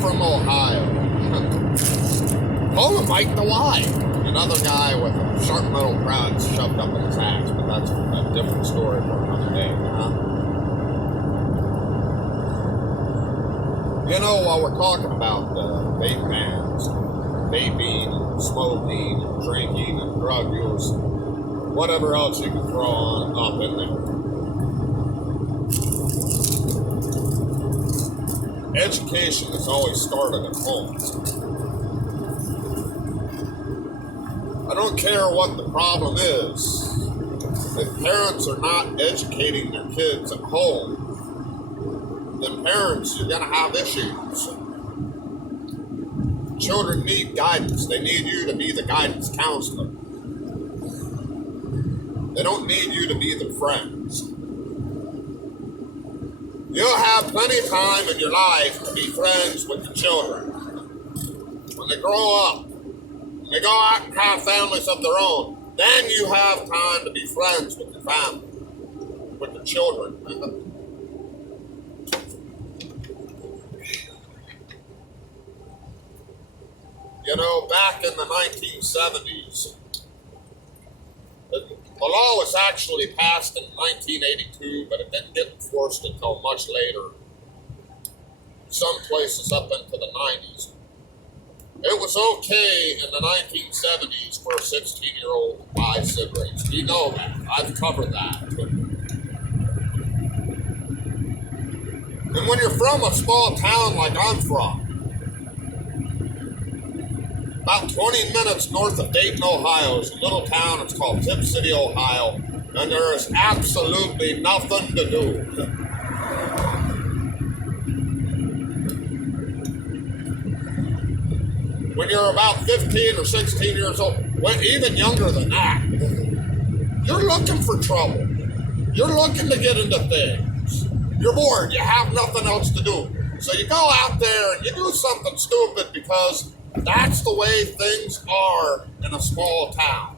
from Ohio. Call him Mike the Wide. Another guy with sharp metal rods shoved up in his ass, but that's a different story for another day, You know, while we're talking about vape bans, vaping, smoking, drinking, and drug use, whatever else you can throw on up in there. Education has always started at home. I don't care what the problem is. If parents are not educating their kids at home, then parents, you're going to have issues. Children need guidance. They need you to be the guidance counselor. They don't need you to be the friends. You'll have plenty of time in your life to be friends with the children. When they grow up, when they go out and have families of their own, then you have time to be friends with your family, with the children. You know, back in the 1970s, the law was actually passed in 1982, but it didn't get enforced until much later. Some places up into the 90s. It was okay in the 1970s for a 16-year-old to buy cigarettes. We know that. I've covered that. And when you're from a small town like I'm from, about 20 minutes north of Dayton, Ohio, is a little town. It's called Tip City, Ohio, and there is absolutely nothing to do. When you're about 15 or 16 years old, even younger than that, you're looking for trouble. You're looking to get into things. You're bored. You have nothing else to do. So you go out there and you do something stupid because that's the way things are in a small town.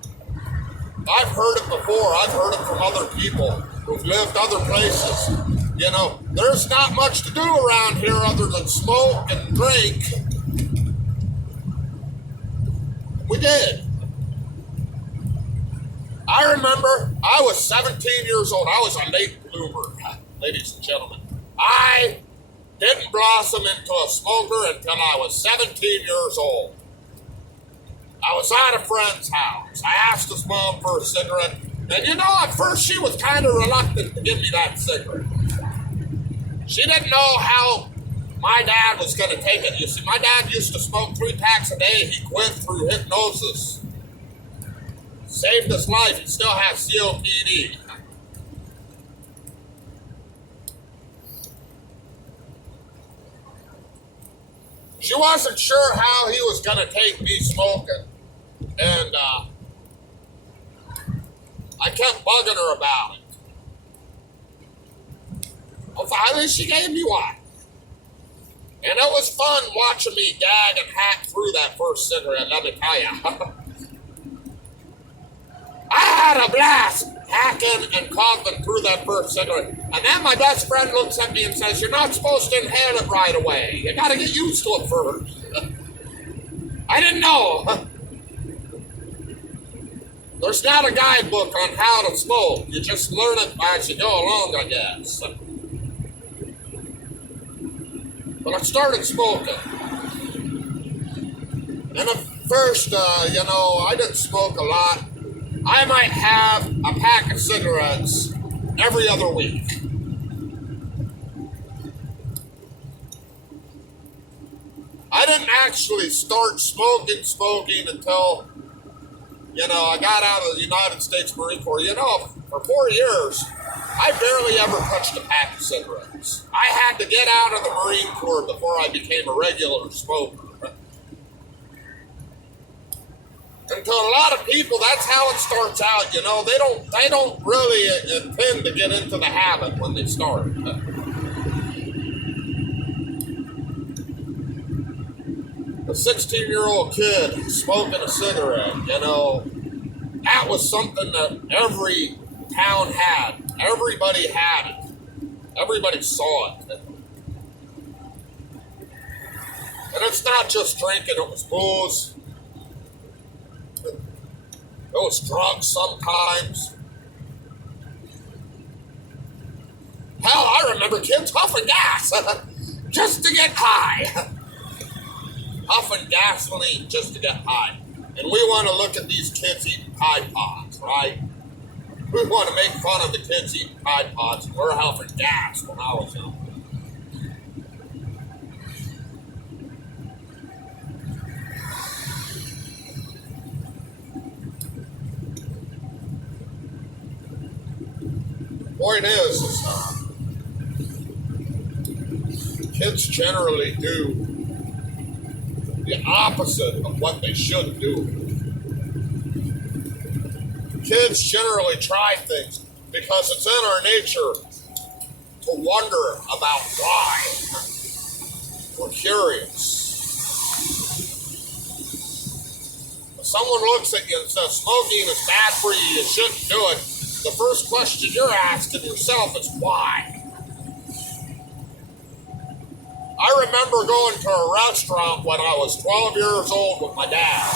I've heard it before. I've heard it from other people who've lived other places. You know, there's not much to do around here other than smoke and drink. We did. I remember I was 17 years old. I was a late bloomer, ladies and gentlemen. I didn't blossom into a smoker until I was 17 years old. I was at a friend's house. I asked his mom for a cigarette. And you know, at first she was kind of reluctant to give me that cigarette. She didn't know how my dad was going to take it. You see, my dad used to smoke 3 packs a day. He quit through hypnosis. Saved his life. He still has COPD. She wasn't sure how he was going to take me smoking. And I kept bugging her about it. Well, finally, she gave me one. And it was fun watching me gag and hack through that first cigarette, let me tell you. I had a blast hacking and coughing through that first cigarette. And then my best friend looks at me and says, "You're not supposed to inhale it right away. You gotta get used to it first." I didn't know. There's not a guidebook on how to smoke. You just learn it as you go along, I guess. But I started smoking. And at first, I didn't smoke a lot. I might have a pack of cigarettes every other week. I didn't actually start smoking until, I got out of the United States Marine Corps. For 4 years, I barely ever touched a pack of cigarettes. I had to get out of the Marine Corps before I became a regular smoker. And to a lot of people, that's how it starts out. They don't really intend to get into the habit when they start. A 16-year-old kid smoking a cigarette, that was something that every town had. Everybody had it. Everybody saw it. it's not just drinking, it was booze. It was drugs sometimes. Hell, I remember kids huffing gas just to get high. Huffing gasoline just to get high. And we want to look at these kids eating Tide Pods, right? We want to make fun of the kids eating Tide Pods. We're huffing gas when I was young. Point is kids generally do the opposite of what they should do. Kids generally try things because it's in our nature to wonder about why. We're curious. If someone looks at you and says smoking is bad for you, you shouldn't do it, the first question you're asking yourself is why? I remember going to a restaurant when I was 12 years old with my dad.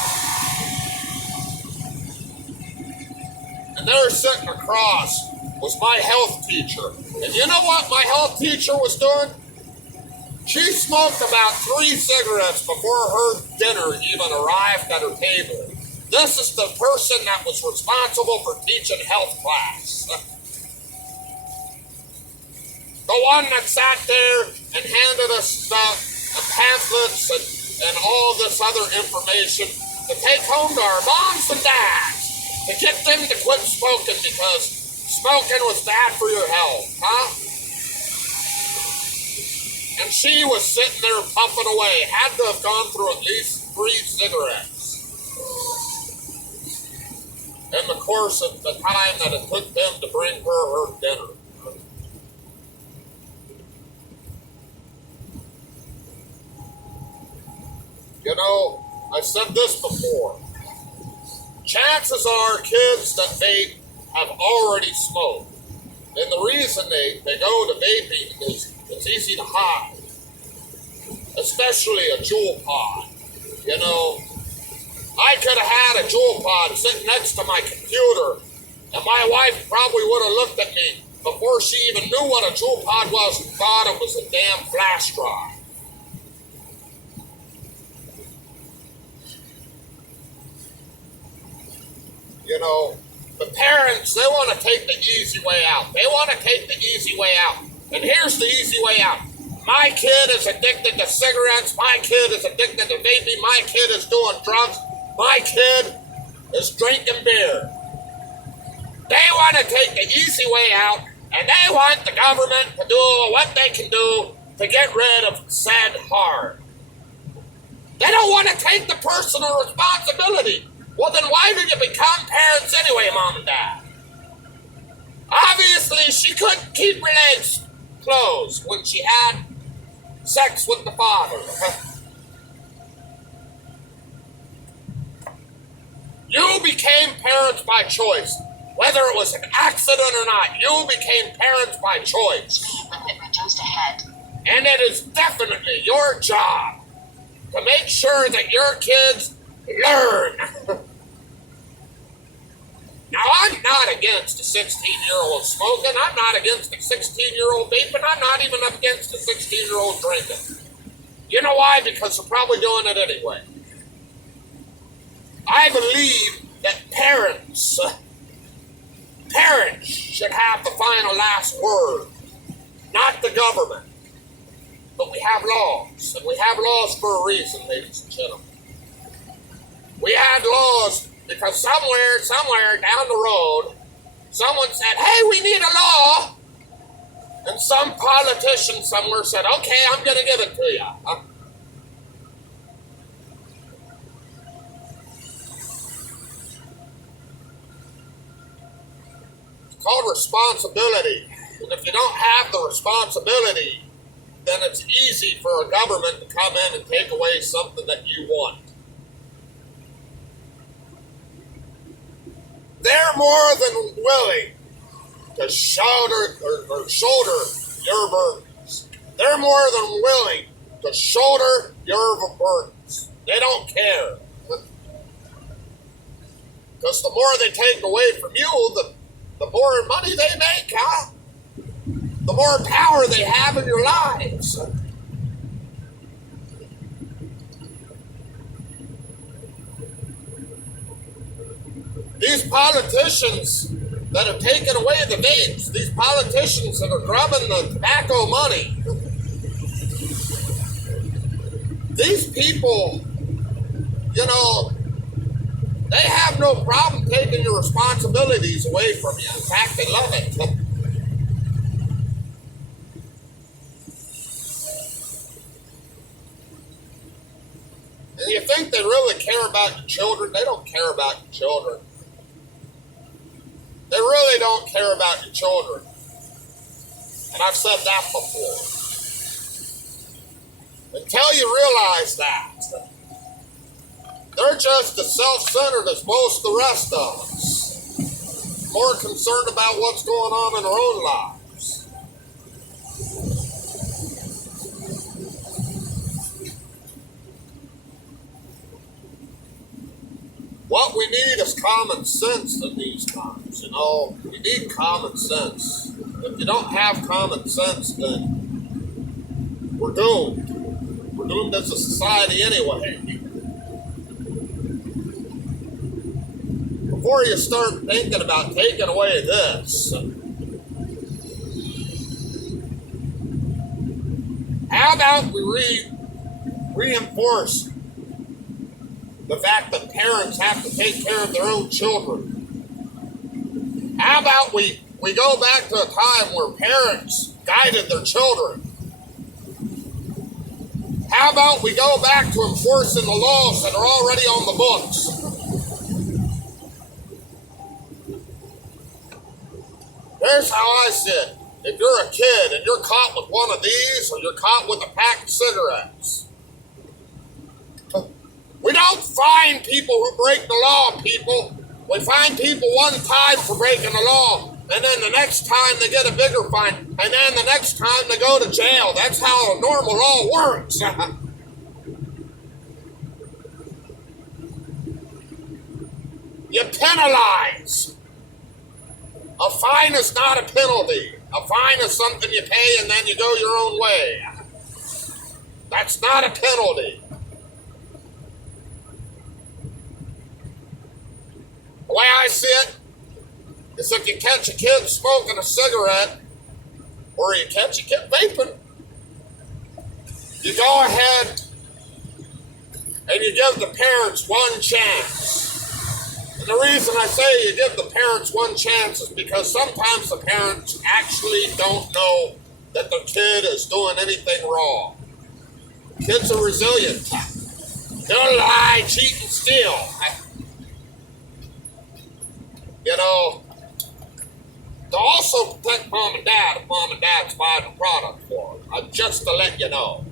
And there sitting across was my health teacher. And you know what my health teacher was doing? She smoked about 3 cigarettes before her dinner even arrived at her table. This is the person that was responsible for teaching health class. The one that sat there and handed us stuff and pamphlets and all this other information to take home to our moms and dads to get them to quit smoking because smoking was bad for your health, huh? And she was sitting there puffing away, had to have gone through at least 3 cigarettes in the course of the time that it took them to bring her dinner. You know, I've said this before. Chances are kids that vape have already smoked. And the reason they go to vaping is it's easy to hide. Especially a jewel pod. You know, I could have had a jewel pod sitting next to my computer, and my wife probably would have looked at me before she even knew what a jewel pod was and thought it was a damn flash drive. You know, the parents, they want to take the easy way out. They want to take the easy way out. And here's the easy way out. My kid is addicted to cigarettes. My kid is addicted to vaping. My kid is doing drugs. My kid is drinking beer. They want to take the easy way out, and they want the government to do what they can do to get rid of said harm. They don't want to take the personal responsibility. Well, then why did you become parents anyway, Mom and Dad? Obviously, she couldn't keep her legs closed when she had sex with the father. You became parents by choice. Whether it was an accident or not, you became parents by choice. Speed limit reduced ahead. And it is definitely your job to make sure that your kids learn. Now, I'm not against a 16-year-old smoking. I'm not against a 16-year-old vaping. I'm not even against a 16-year-old drinking. You know why? Because they're probably doing it anyway. I believe that parents should have the final last word, not the government. But we have laws, and we have laws for a reason, ladies and gentlemen. We had laws because somewhere down the road, someone said, hey, we need a law. And some politician somewhere said, okay, I'm going to give it to you. Huh? It's called responsibility. And if you don't have the responsibility, then it's easy for a government to come in and take away something that you want. They're more than willing to shoulder your burdens. They're more than willing to shoulder your burdens. They don't care. Because the more they take away from you, the more money they make, huh? The more power they have in your lives. These politicians that have taken away the vapes, these politicians that are grubbing the tobacco money, these people, they have no problem taking your responsibilities away from you. In fact, they love it. And you think they really care about your children? They don't care about your children. They really don't care about your children. And I've said that before. Until you realize that, they're just as self-centered as most of the rest of us. More concerned about what's going on in their own lives. What we need is common sense in these times, We need common sense. If you don't have common sense, then we're doomed. We're doomed as a society anyway. Before you start thinking about taking away this, how about we reinforce the fact that parents have to take care of their own children? How about we go back to a time where parents guided their children? How about we go back to enforcing the laws that are already on the books? Here's how I see it. If you're a kid and you're caught with one of these, or you're caught with a pack of cigarettes, we don't fine people who break the law, people. We fine people one time for breaking the law, and then the next time they get a bigger fine, and then the next time they go to jail. That's how a normal law works. You penalize. A fine is not a penalty. A fine is something you pay and then you go your own way. That's not a penalty. The way I see it is if you catch a kid smoking a cigarette or you catch a kid vaping, you go ahead and you give the parents one chance. And the reason I say you give the parents one chance is because sometimes the parents actually don't know that their kid is doing anything wrong. Kids are resilient. They'll lie, cheat, and steal. To also protect mom and dad if mom and dad's buying a product for them. Just to let you know.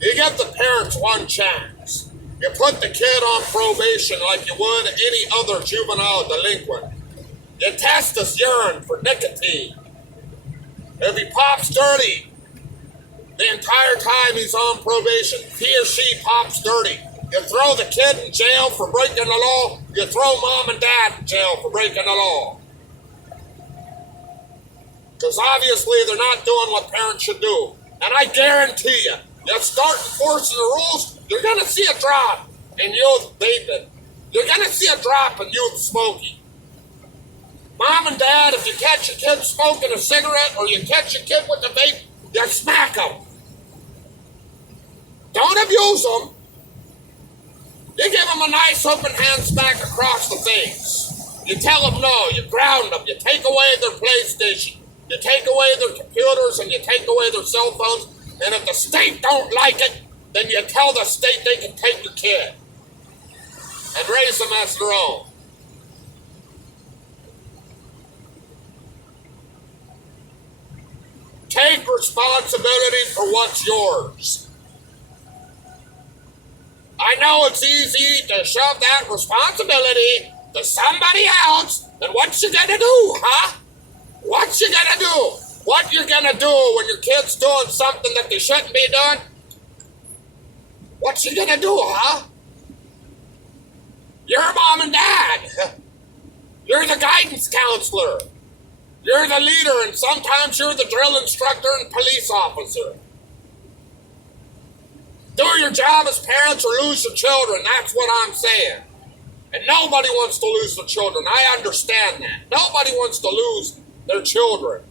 You give the parents one chance. You put the kid on probation like you would any other juvenile delinquent. You test his urine for nicotine. If he pops dirty, the entire time he's on probation, he or she pops dirty. You throw the kid in jail for breaking the law. You throw mom and dad in jail for breaking the law. Because obviously they're not doing what parents should do. And I guarantee you, you start enforcing the rules, you're going to see a drop in youth vaping. You're going to see a drop in youth smoking. Mom and dad, if you catch a kid smoking a cigarette or you catch a kid with a vape, you smack them. Don't abuse them. You give them a nice open hand smack across the face. You tell them no, you ground them, you take away their PlayStation, you take away their computers, and you take away their cell phones. And if the state don't like it, then you tell the state they can take your kid and raise them as their own. Take responsibility for what's yours. I know it's easy to shove that responsibility to somebody else, and what you gonna do, huh? What you gonna do? What you gonna do when your kid's doing something that they shouldn't be doing? What you gonna do, huh? You're mom and dad. You're the guidance counselor. You're the leader, and sometimes you're the drill instructor and police officer. Do your job as parents or lose your children. That's what I'm saying. And nobody wants to lose their children. I understand that. Nobody wants to lose their children.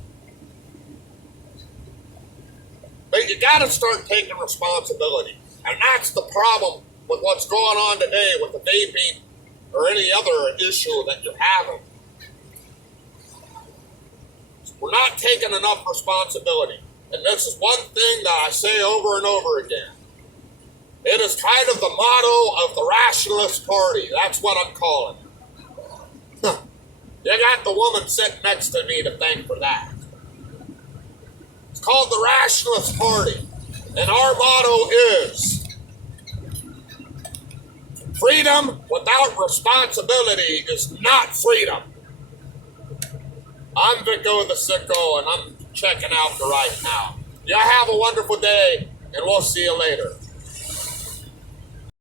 But you got to start taking responsibility. And that's the problem with what's going on today with the vaping or any other issue that you're having. We're not taking enough responsibility. And this is one thing that I say over and over again. It is kind of the motto of the Rationalist Party. That's what I'm calling it. You got the woman sitting next to me to thank for that. It's called the Rationalist Party. And our motto is freedom without responsibility is not freedom. I'm Vico the Sicko, and I'm checking out for right now. You have a wonderful day, and we'll see you later.